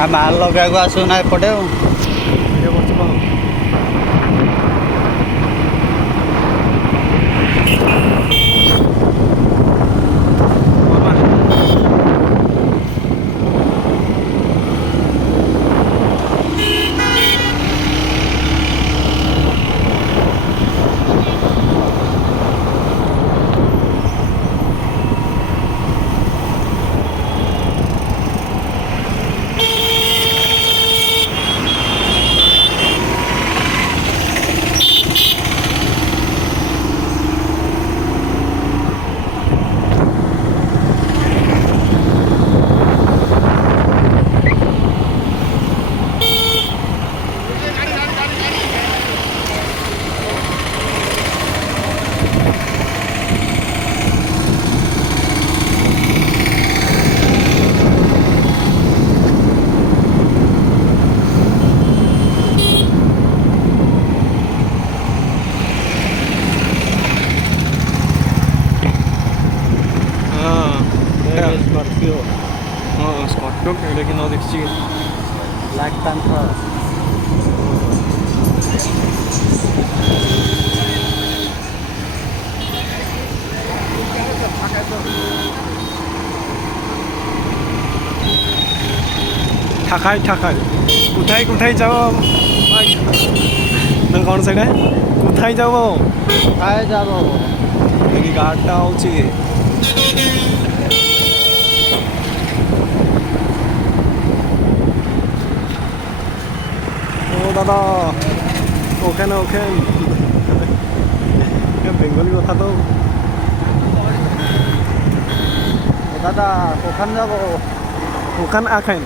आ माल लगे आसुना एपटे स्कॉर्पियो हाँ स्कॉर्पियो केड़े कि न देखी ब्लैक पैंथर ठाकाई ठाकाई कुठाई कुठाई जाओ ना कौन साइड है कुठाई जाओ आए जाबो देखी गाड़टा होची ओ दादा ओखेन ओखेन बेंगली कथा तो दादा ओखान जाबो ओखान आखेन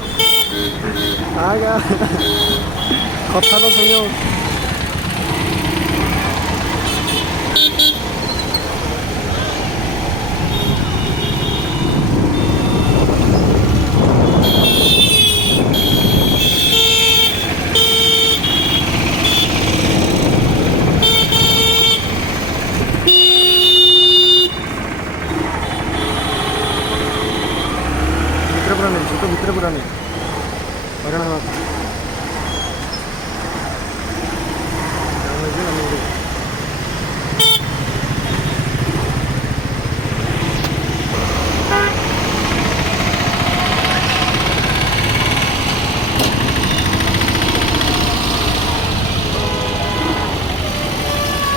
आगा कथा तो सुनियो भितर पूरा नहीं हरण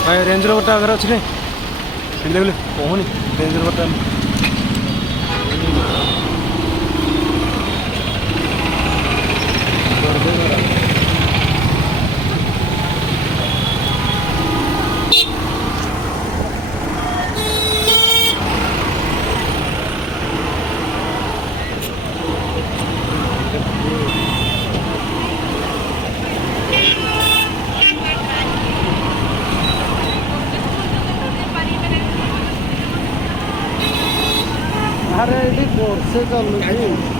भाई रेंज रोवर आगे अच्छे देखले कहूनी रेंज रोवर अरे ये बोर्ड से चलुची